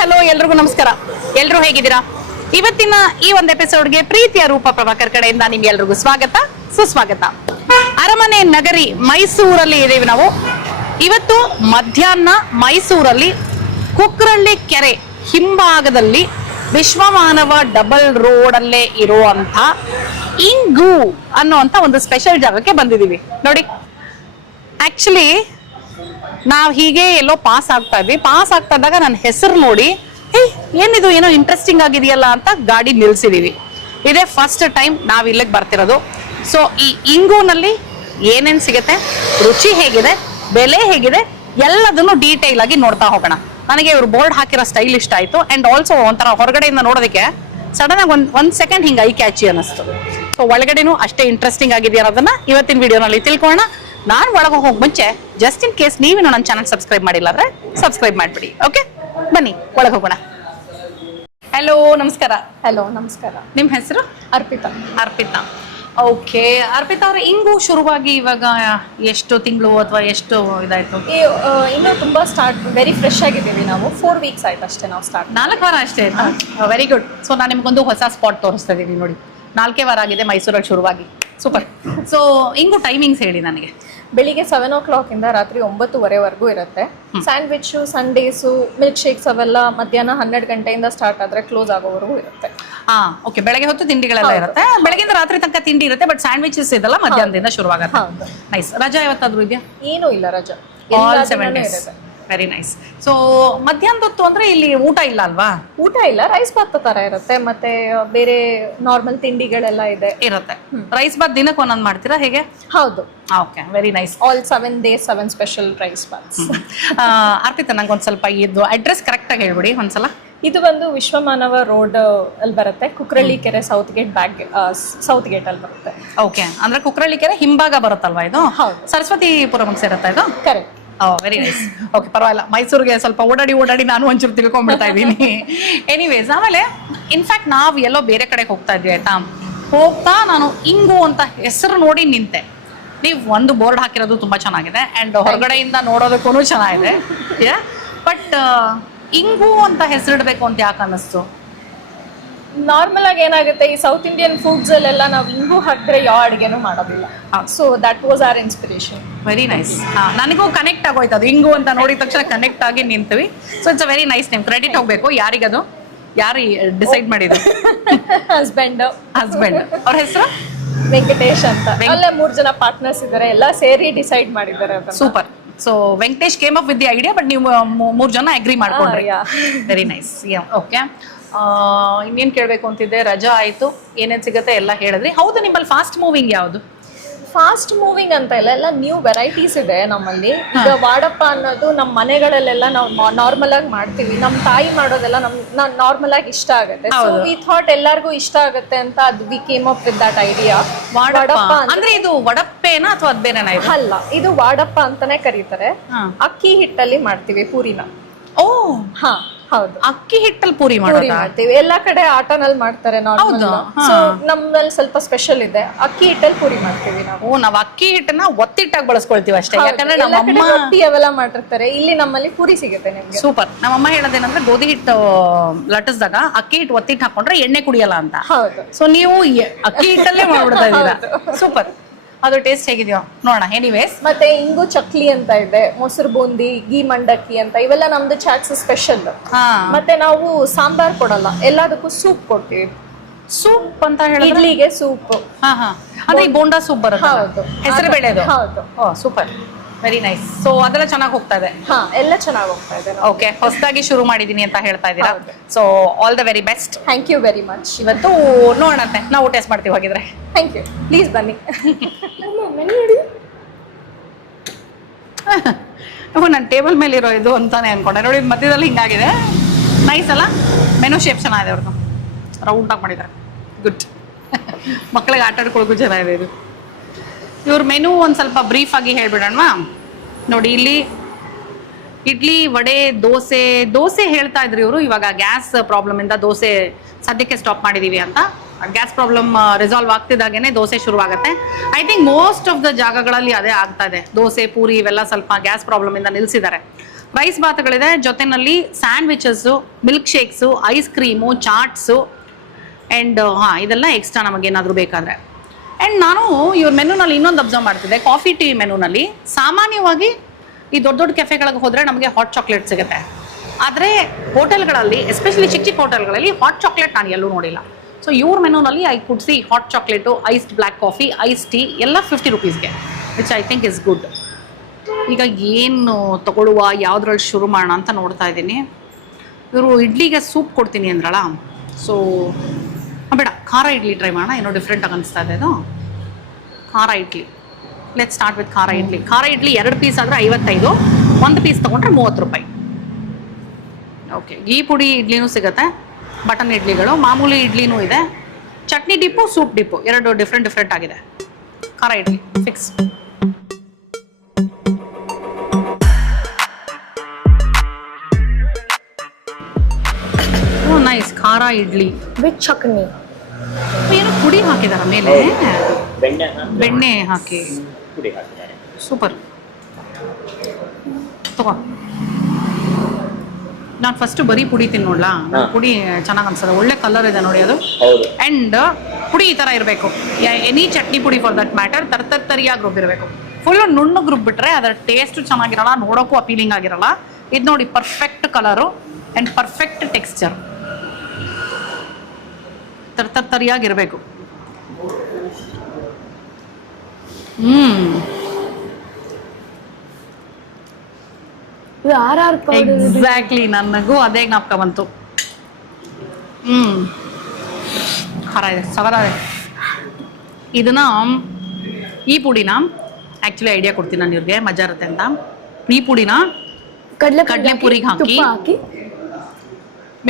Hello ಎಲ್ರಿಗೂ ನಮಸ್ಕಾರ. ಎಲ್ರು ಹೇಗಿದ್ದೀರಾ? ಇವತ್ತಿನ ಈ ಒಂದು ಎಪಿಸೋಡ್ಗೆ ಪ್ರೀತಿಯ ರೂಪ ಪ್ರಭಾಕರ್ ಕಡೆಯಿಂದ ನಿಮ್ಗೆಲ್ರಿಗೂ ಸ್ವಾಗತ ಸುಸ್ವಾಗತ. ಅರಮನೆ ನಗರಿ ಮೈಸೂರಲ್ಲಿ ಇದ್ದೀವಿ ನಾವು. ಇವತ್ತು ಮಧ್ಯಾಹ್ನ ಮೈಸೂರಲ್ಲಿ ಕುಕ್ರಳ್ಳಿ ಕೆರೆ ಹಿಂಭಾಗದಲ್ಲಿ ವಿಶ್ವಮಾನವ ಡಬಲ್ ರೋಡ್ ಅಲ್ಲೇ ಇರುವಂತ ಇಂಗು ಅನ್ನುವಂತ ಒಂದು ಸ್ಪೆಷಲ್ ಜಾಗಕ್ಕೆ ಬಂದಿದೀವಿ ನೋಡಿ. ಆಕ್ಚುಲಿ ನಾವ್ ಹೀಗೆ ಎಲ್ಲೋ ಪಾಸ್ ಆಗ್ತಾ ಇದ್ವಿ. ಪಾಸ್ ಆಗ್ತಾ ಇದ್ದಾಗ ನನ್ನ ಹೆಸರು ನೋಡಿ ಏನಿದು ಏನೋ ಇಂಟ್ರೆಸ್ಟಿಂಗ್ ಆಗಿದೆಯಲ್ಲ ಅಂತ ಗಾಡಿ ನಿಲ್ಸಿದೀವಿ. ಇದೇ ಫಸ್ಟ್ ಟೈಮ್ ನಾವ್ ಇಲ್ಲಿಗೆ ಬರ್ತಿರೋದು. ಸೊ ಈ ಇಂಗುನಲ್ಲಿ ಏನೇನ್ ಸಿಗುತ್ತೆ, ರುಚಿ ಹೇಗಿದೆ, ಬೆಲೆ ಹೇಗಿದೆ, ಎಲ್ಲದನ್ನು ಡೀಟೇಲ್ ಆಗಿ ನೋಡ್ತಾ ಹೋಗೋಣ. ನನಗೆ ಇವ್ರು ಬೋರ್ಡ್ ಹಾಕಿರೋ ಸ್ಟೈಲ್ ಇಷ್ಟ ಆಯ್ತು. ಅಂಡ್ ಆಲ್ಸೋ ಒಂಥರ ಹೊರಗಡೆಯಿಂದ ನೋಡೋದಕ್ಕೆ ಸಡನ್ ಆಗಿ ಒಂದ್ ಸೆಕೆಂಡ್ ಹಿಂಗೆ ಐ ಕ್ಯಾಚಿ ಅನ್ನಿಸ್ತು. ಸೊ ಒಳಗಡೆನೂ ಅಷ್ಟೇ ಇಂಟ್ರೆಸ್ಟಿಂಗ್ ಆಗಿದೆ ಅನ್ನೋದನ್ನ ಇವತ್ತಿನ ವಿಡಿಯೋನಲ್ಲಿ ತಿಳ್ಕೊಳ್ಳೋಣ. ನಾನು ಒಳಗೆ ಹೋಗಿ ಮುಂಚೆ ಜಸ್ಟ್ ಇನ್ ಕೇಸ್ ನೀವೇನು ನನ್ನ ಚಾನಲ್ ಸಬ್ಸ್ಕ್ರೈಬ್ ಮಾಡಿಲ್ಲ ಅಂದ್ರೆ ಸಬ್ಸ್ಕ್ರೈಬ್ ಮಾಡಿಬಿಡಿ. ಓಕೆ, ಬನ್ನಿ ಒಳಗೆ ಹೋಗೋಣ. ಹಲೋ, ನಮಸ್ಕಾರ. ಹಲೋ, ನಮಸ್ಕಾರ. ನಿಮ್ಮ ಹೆಸರು? ಅರ್ಪಿತಾ. ಅರ್ಪಿತಾ. ಓಕೆ, ಅರ್ಪಿತಾ ಅವ್ರೆ, ಇಂಗು ಶುರುವಾಗಿ ಇವಾಗ ಎಷ್ಟು ತಿಂಗಳು ಅಥವಾ ಎಷ್ಟು ಇದಾಯ್ತು? ಇನ್ನೂ ತುಂಬಾ ವೆರಿ ಫ್ರೆಶ್ ಆಗಿದ್ದೀವಿ ನಾವು. 4 weeks ಆಯ್ತು ಅಷ್ಟೇ ನಾವು ಸ್ಟಾರ್ಟ್. 4 ವಾರ ಅಷ್ಟೇ ಆಯ್ತಾ? Very good. ಸೊ ನಾನು ನಿಮ್ಗೊಂದು ಹೊಸ ಸ್ಪಾಟ್ ತೋರಿಸ್ತಾ ಇದೀನಿ ನೋಡಿ. 4 ವಾರ ಆಗಿದೆ ಮೈಸೂರಲ್ಲಿ ಶುರುವಾಗಿ. ಸೂಪರ್. ಸೊ ಇಂಗು ಟೈಮಿಂಗ್ಸ್ ಹೇಳಿ ನನಗೆ. ಬೆಳಿಗ್ಗೆ 7 o'clock ಇಂದ ರಾತ್ರಿ 9:30ವರೆಗೂ ಇರುತ್ತೆ. ಸ್ಯಾಂಡ್ವಿಚ್, ಸಂಡೇಸು, ಮಿಲ್ಕ್ ಶೇಕ್ಸ್ ಅವೆಲ್ಲ ಮಧ್ಯಾಹ್ನ 12 ಗಂಟೆಯಿಂದ ಸ್ಟಾರ್ಟ್ ಆದ್ರೆ ಕ್ಲೋಸ್ ಆಗೋವರೆಗೂ ಇರುತ್ತೆ. ಓಕೆ, ಬೆಳಗ್ಗೆ ಹೊತ್ತು ತಿಂಡಿಗಳೆಲ್ಲ ಇರುತ್ತೆ, ಬೆಳಗಿಂದ ರಾತ್ರಿ ತನಕ ತಿಂಡಿ ಇರುತ್ತೆ. ಬಟ್ ಸ್ಯಾಂಡ್ವಿಚಸ್ ಇದೆಲ್ಲ ಮಧ್ಯಾಹ್ನದಿಂದ ಶುರುವಾಗುತ್ತೆ. ನೈಸ್. ರಜಾ ಯಾವತ್ತಾದ್ರೂ ಇದೆಯಾ? ಏನೂ ಇಲ್ಲ, ರಜಾ all 7 days. Very nice. So ಮಧ್ಯಾಹ್ನದ ಹೊತ್ತು ಅಂದ್ರೆ ಇಲ್ಲಿ ಊಟ ಇಲ್ಲ ಅಲ್ವಾ? ಊಟ ಇಲ್ಲ, ರೈಸ್ ಬಾತ್ ತರ ಇರುತ್ತೆ. ಮತ್ತೆ ಬೇರೆ ನಾರ್ಮಲ್ ತಿಂಡಿಗಳೆಲ್ಲ ಇರುತ್ತೆ. ರೈಸ್ ಬಾತ್ ದಿನಕ್ಕೆ ಒಂದೊಂದು ಮಾಡ್ತೀರಾ ಹೇಗೆ? ಹೌದು. Okay, very nice. All 7 days 7 special rice baths. Arpita, ನಂಗೆ ಒಂದ್ ಸ್ವಲ್ಪ ಇದು ಅಡ್ರೆಸ್ ಕರೆಕ್ಟ್ ಆಗಿ ಹೇಳ್ಬಿಡಿ ಒಂದ್ಸಲ. ಇದು ಬಂದು ವಿಶ್ವಮಾನವ ರೋಡ್ ಅಲ್ಲಿ ಬರುತ್ತೆ. ಕುಕ್ರಳ್ಳಿ ಕೆರೆ ಸೌತ್ ಗೇಟ್ ಅಲ್ಲಿ ಬರುತ್ತೆ. ಓಕೆ, ಅಂದ್ರೆ ಕುಕ್ರಳ್ಳಿ ಕೆರೆ ಹಿಂಭಾಗ ಬರುತ್ತಲ್ವಾ ಇದು? ಹೌದು. ಸರಸ್ವತಿಪುರಂ ಸೇರುತ್ತಾ ಇದು? ಕರೆಕ್ಟ್. Very nice. ಓಕೆ, ಪರವಾಗಿಲ್ಲ. ಮೈಸೂರಿಗೆ ಸ್ವಲ್ಪ ಓಡಾಡಿ ನಾನು ಒಂಚೂರು ತಿಳ್ಕೊಂಡ್ಬಿಡ್ತಾ ಇದ್ದೀನಿ. ಎನಿವೇಸ್, ಆಮೇಲೆ ಇನ್ಫ್ಯಾಕ್ಟ್ ನಾವು ಎಲ್ಲೋ ಬೇರೆ ಕಡೆಗೆ ಹೋಗ್ತಾ ಇದ್ವಿ ಆಯ್ತಾ. ಹೋಗ್ತಾ ನಾನು ಇಂಗು ಅಂತ ಹೆಸರು ನೋಡಿ ನಿಂತೆ. ನೀವು ಒಂದು ಬೋರ್ಡ್ ಹಾಕಿರೋದು ತುಂಬಾ ಚೆನ್ನಾಗಿದೆ ಅಂಡ್ ಹೊರಗಡೆಯಿಂದ ನೋಡೋದಕ್ಕೂ ಚೆನ್ನಾಗಿದೆ. ಬಟ್ ಇಂಗು ಅಂತ ಹೆಸರಿಡ್ಬೇಕು ಅಂತ ಯಾಕೆ ಅನ್ನಿಸ್ತು? ನಾರ್ಮಲ್ ಆಗಿ ಏನಾಗುತ್ತೆ, ಈ ಸೌತ್ ಇಂಡಿಯನ್ ಫುಡ್ಸ್ ಅಲ್ಲೆಲ್ಲ ನಾವು ಇಂಗು ಹಾಕಿದ್ರೆ ಯಾವ ಅಡುಗೆನೂ ಮಾಡೋದಿಲ್ಲ. So that was our inspiration. Very nice. ನನಗೂ ಕನೆಕ್ಟ್ ಆಗೋಯ್ತು ಅದು. ಇಂಗು ಅಂತ ನೋಡಿದ ತಕ್ಷಣ ಕನೆಕ್ಟ್ ಆಗಿ ನಿಂತೀವಿ. So it's a very nice name. Credit ಹೋಗ್ಬೇಕು. ಯಾರಿಗದು? ಯಾರು ಡಿಸೈಡ್ ಮಾಡಿದ್ರು? ಹಸ್ಬೆಂಡ್. ಅವ್ರ ಹೆಸರು ವೆಂಕಟೇಶ್ ಅಂತ. ಅಲ್ಲೇ 3 ಜನ ಪಾರ್ಟ್ನರ್ಸ್ ಇದ್ದಾರೆ, ಎಲ್ಲ ಸೇರಿ ಡಿಸೈಡ್ ಮಾಡಿದ್ದಾರೆ. Super. So Venkatesh came up with the idea, but ನೀವು 3 ಜನ ಅಗ್ರಿ ಮಾಡ್ಕೊಂಡ್ರಿ. Very nice. ಓಕೆ, ಇನ್ನೇನ್ ಕೇಳ್ಬೇಕು ಅಂತಿದ್ದೆ. ರಜಾ ಆಯ್ತು, ಏನೇನ್ ಸಿಗುತ್ತೆ ಎಲ್ಲ ಹೇಳಿದ್ರಿ. ಹೌದು, ನಿಮ್ಮಲ್ಲಿ ಫಾಸ್ಟ್ ಮೂವಿಂಗ್ ಯಾವುದು? ಫಾಸ್ಟ್ ಮೂವಿಂಗ್ ಅಂತ ಇಲ್ಲ, ನ್ಯೂ ವೆರೈಟೀಸ್ ಇದೆ ನಮ್ಮಲ್ಲಿ. ಈಗ ವಾಡಪ್ಪ ಅನ್ನೋದು ನಮ್ಮ ಮನೆಗಳಲ್ಲೆಲ್ಲ ನಾವು ನಾರ್ಮಲ್ ಆಗಿ ಮಾಡ್ತೀವಿ. ನಮ್ಮ ತಾಯಿ ಮಾಡೋದೆಲ್ಲ ನಾರ್ಮಲ್ ಆಗಿ ಇಷ್ಟ ಆಗುತ್ತೆ. ಸೊ ವಿ ಥಾಟ್ ಎಲ್ಲರಿಗೂ ಇಷ್ಟ ಆಗುತ್ತೆ ಅಂತ we came up with that idea. Vadappa ಅಂದ್ರೆ ಇದು ವಡಪ್ಪೇನಾ ಅಥವಾ ಅದ್ ಬೇರೆನಾ? ಅಲ್ಲ, ಇದು ವಾಡಪ್ಪ ಅಂತಾನೆ ಕರೀತಾರೆ. ಅಕ್ಕಿ ಹಿಟ್ಟಲ್ಲಿ ಮಾಡ್ತೀವಿ ಪೂರಿನ. ಓ ಹಾ, ಹೌದು. ಅಕ್ಕಿ ಹಿಟ್ಟಲ್ಲಿ ಪೂರಿ ಮಾಡ್ತೀವಿ. ಎಲ್ಲಾ ಕಡೆ ಆಟನಲ್ಲಿ ಮಾಡ್ತಾರೆ ನಾರ್ಮಲ್. ಸೊ ನಮ್ಮಲ್ಲಿ ಸ್ವಲ್ಪ ಸ್ಪೆಷಲ್ ಇದೆ, ಅಕ್ಕಿ ಹಿಟ್ಟಲ್ಲಿ ಪೂರಿ ಮಾಡ್ತೀವಿ ನಾವು. ನಾವು ಅಕ್ಕಿ ಹಿಟ್ಟನ್ನ ಒತ್ತಿಟ್ಟಾಗಿ ಬಳಸ್ಕೊಳ್ತೀವಿ ಅಷ್ಟೇ. ಯಾಕಂದ್ರೆ ನಮ್ಮಮ್ಮ ರೊಟ್ಟಿ ಅವೆಲ್ಲ ಮಾಡಿರ್ತಾರೆ, ಇಲ್ಲಿ ನಮ್ಮಲ್ಲಿ ಪೂರಿ ಸಿಗುತ್ತೆ ನಿಮ್ಗೆ. ಸೂಪರ್. ನಮ್ಮಮ್ಮ ಹೇಳೋದೇನಂದ್ರೆ ಗೋಧಿ ಹಿಟ್ಟು ಲಟ್ಟಿಸಿದಾಗ ಅಕ್ಕಿ ಹಿಟ್ಟು ಒತ್ತಿಟ್ಟು ಹಾಕೊಂಡ್ರೆ ಎಣ್ಣೆ ಕುಡಿಯಲ್ಲ ಅಂತ. ಹೌದು. ಸೊ ನೀವು ಅಕ್ಕಿ ಹಿಟ್ಟಲ್ಲೇ ಮಾಡ್ಬಿಡ್ತಾ ಇದ್ದೀರಾ. ಸೂಪರ್. ಅದು ಟೇಸ್ಟ್ ಹೇಗಿದೆಯೋ ನೋಡೋಣ. ಎನಿವೇಸ್, ಮತ್ತೆ ಇಂಗು ಚಕ್ಲಿ ಅಂತ ಇದೆ, ಮೊಸರು ಬೂಂದಿ, ಗೀ ಮಂಡಕ್ಕಿ ಅಂತ, ಇವೆಲ್ಲ ನಮ್ದು ಚಾಟ್ಸ್ ಸ್ಪೆಷಲ್. ಮತ್ತೆ ನಾವು ಸಾಂಬಾರ್ ಕೊಡಲ್ಲ, ಎಲ್ಲದಕ್ಕೂ ಸೂಪ್ ಕೊಡ್ತೀವಿ. ಸೂಪ್ ಅಂತ ಹೇಳಿದ್ರೆ ಇಡ್ಲಿಗೆ ಸೂಪ್. ಅಂದ್ರೆ ಈ ಬೋಂಡಾ ಸೂಪ್ ಬರುತ್ತೆ. ಹೌದು, ಹೆಸರು ಬೇಳೆದು. ಹೌದು. ಓ, ಸೂಪರ್. Very nice. ಸೊ ಅದೆಲ್ಲ ಚೆನ್ನಾಗಿ ಹೋಗ್ತಾ ಇದೆ. ಎಲ್ಲ ಚೆನ್ನಾಗಿ ಹೋಗ್ತಾ ಇದೆ. ಓಕೆ, ಹೊಸದಾಗಿ ಶುರು ಮಾಡಿದೀನಿ ಅಂತ ಹೇಳ್ತಾ ಇದ್ದೀರಾ. So all the very best. Thank you very much. ಇವತ್ತು ನೋಡೋಣಂತೆ, ನಾವು ಟೇಸ್ಟ್ ಮಾಡ್ತೀವಿ ಹಾಗಿದ್ರೆ. Thank you. ಪ್ಲೀಸ್ ಬನ್ನಿ. ನನ್ನ ಟೇಬಲ್ ಮೇಲೆ ಇರೋ ಇದು ಅಂತಾನೆ ಅನ್ಕೊಂಡೆ ನೋಡಿ. ಮಧ್ಯದಲ್ಲಿ ಹಿಂಗಾಗಿದೆ. ನೈಸ್ ಅಲ್ಲ? ಮೆನು ಶೇಪ್ ಚೆನ್ನಾಗಿದೆ ಅವ್ರದ್ದು. ರೌಂಡ್ ಆಗಿ ಮಾಡಿದ್ದಾರೆ. ಗುಡ್. ಮಕ್ಕಳಿಗೆ ಆಟ ಆಡ್ಕೊಳಕ್ಕೂ ಚೆನ್ನಾಗಿದೆ ಇದು. ಇವ್ರ ಮೆನು ಒಂದು ಸ್ವಲ್ಪ ಬ್ರೀಫ್ ಆಗಿ ಹೇಳ್ಬಿಡೋಣ ನೋಡಿ. ಇಲ್ಲಿ ಇಡ್ಲಿ, ವಡೆ, ದೋಸೆ ಹೇಳ್ತಾ ಇದ್ರು ಇವರು. ಇವಾಗ ಗ್ಯಾಸ್ ಪ್ರಾಬ್ಲಮ್ ಇಂದ ದೋಸೆ ಸದ್ಯಕ್ಕೆ ಸ್ಟಾಪ್ ಮಾಡಿದೀವಿ ಅಂತ. ಗ್ಯಾಸ್ ಪ್ರಾಬ್ಲಮ್ ರಿಸಾಲ್ವ್ ಆಗ್ತಿದ್ದಾಗೇನೆ ದೋಸೆ ಶುರುವಾಗುತ್ತೆ. I think most of the ಜಾಗಗಳಲ್ಲಿ ಅದೇ ಆಗ್ತಾ ಇದೆ. ದೋಸೆ, ಪೂರಿ ಇವೆಲ್ಲ ಸ್ವಲ್ಪ ಗ್ಯಾಸ್ ಪ್ರಾಬ್ಲಮ್ ಇಂದ ನಿಲ್ಸಿದ್ದಾರೆ. ರೈಸ್ ಬಾತ್ಗಳಿದೆ, ಜೊತೆನಲ್ಲಿ sandwiches, milk shakes, ice cream, chats and ಇದೆಲ್ಲ ಎಕ್ಸ್ಟ್ರಾ ನಮಗೇನಾದರೂ ಬೇಕಾದರೆ. ಆ್ಯಂಡ್ ನಾನು ಇವ್ರ ಮೆನುನಲ್ಲಿ ಇನ್ನೊಂದು ಅಬ್ಸರ್ವ್ ಮಾಡ್ತಿದ್ದೆ, ಕಾಫಿ ಟೀ ಮೆನುನಲ್ಲಿ ಸಾಮಾನ್ಯವಾಗಿ ಈ ದೊಡ್ಡ ದೊಡ್ಡ ಕೆಫೆಗಳಿಗೆ ಹೋದರೆ ನಮಗೆ ಹಾಟ್ ಚಾಕ್ಲೇಟ್ ಸಿಗುತ್ತೆ. ಆದರೆ ಹೋಟೆಲ್ಗಳಲ್ಲಿ, ಎಸ್ಪೆಷಲಿ ಚಿಕ್ಕ ಚಿಕ್ಕ ಹೋಟೆಲ್ಗಳಲ್ಲಿ ಹಾಟ್ ಚಾಕ್ಲೇಟ್ ನಾನು ಎಲ್ಲೂ ನೋಡಿಲ್ಲ. ಸೊ ಇವ್ರ ಮೆನುನಲ್ಲಿ I could see hot chocolate, iced black coffee, ice tea ಎಲ್ಲ 50 ರುಪೀಸ್ಗೆ, which I think is good. ಈಗ ಏನು ತಗೊಳ್ಳುವ, ಯಾವುದ್ರಲ್ಲಿ ಶುರು ಮಾಡೋಣ ಅಂತ ನೋಡ್ತಾ ಇದ್ದೀನಿ. ಇವರು ಇಡ್ಲಿಗೆ ಸೂಪ್ ಕೊಡ್ತೀನಿ ಅಂದ್ರಲ್ಲ, ಸೊ ಬೇಡ, ಖಾರ ಇಡ್ಲಿ ಟ್ರೈ ಮಾಡೋಣ. ಏನೋ ಡಿಫ್ರೆಂಟಾಗಿ ಅನಿಸ್ತಾ ಇದೆ ಇದು. ಖಾರ ಇಡ್ಲಿ, ಲೆಟ್ ಸ್ಟಾರ್ಟ್ ವಿತ್ ಖಾರ ಇಡ್ಲಿ. ಖಾರ ಇಡ್ಲಿ 2 ಪೀಸ್ ಆದರೆ 55, 1 ಪೀಸ್ ತೊಗೊಂಡ್ರೆ 30 ರೂಪಾಯಿ. ಓಕೆ, ಗೀ ಪುಡಿ ಇಡ್ಲಿನೂ ಸಿಗುತ್ತೆ, ಬಟನ್ ಇಡ್ಲಿಗಳು, ಮಾಮೂಲಿ ಇಡ್ಲಿನೂ ಇದೆ, chutney dip, soup dip, 2 different ಆಗಿದೆ. ಖಾರ ಇಡ್ಲಿ ಫಿಕ್ಸ್. ನೈಸ್ ಖಾರ ಇಡ್ಲಿ ವಿತ್ ಚಟ್ನಿ. ಏನು ಪುಡಿ ಹಾಕಿದಾರ ಮೇಲೆ, ಬೆಣ್ಣೆ ಹಾಕಿ ಪುಡಿ ಹಾಕಿದ್ದಾರೆ. ಸೂಪರ್. ತಗೋ, ನಾನು ಫಸ್ಟ್ ಬರೀ ಪುಡಿ ತಿನ್ನೋಡ್ಲಾ. ಪುಡಿ ಚೆನ್ನಾಗಿ ಅನ್ಸದ, ಒಳ್ಳೆ ಕಲರ್ ಇದೆ ನೋಡಿ ಅದು. ಅಂಡ್ ಪುಡಿ ಈ ತರ ಇರಬೇಕು, ಎನಿ ಚಟ್ನಿ ಪುಡಿ ಫಾರ್ ದಟ್ ಮ್ಯಾಟರ್, ತರಿಯಾಗಿ ರುಬ್ಬಿರಬೇಕು. ಫುಲ್ ನುಣ್ಣಗೆ ರುಬ್ಬಿಟ್ರೆ ಅದರ ಟೇಸ್ಟ್ ಚೆನ್ನಾಗಿರಲ್ಲ, ನೋಡೋಕ್ಕೂ ಅಪೀಲಿಂಗ್ ಆಗಿರಲ್ಲ. ಇದು ನೋಡಿ, perfect colour and perfect texture, ತರಿಯಾಗಿರ್ಬೇಕು. ಎಕ್ಸಾಕ್ಟ್ಲಿ, ನನಗೂ ಅದೇ ಜ್ಞಾಪಕ ಬಂತು. ಖಾರ ಇದೆ, ಸಗದಾದೆ. ಇದನ್ನ, ಈ ಪುಡಿನ ಆ್ಯಕ್ಚುಲಿ ಐಡಿಯಾ ಕೊಡ್ತೀನಿ ನಾನು ಇವ್ರಿಗೆ, ಮಜಾ ಇರುತ್ತೆ ಅಂತ. ಈ ಪುಡಿನ ಕಡಲೆ ಪುರಿಗೆ ಹಾಕಿ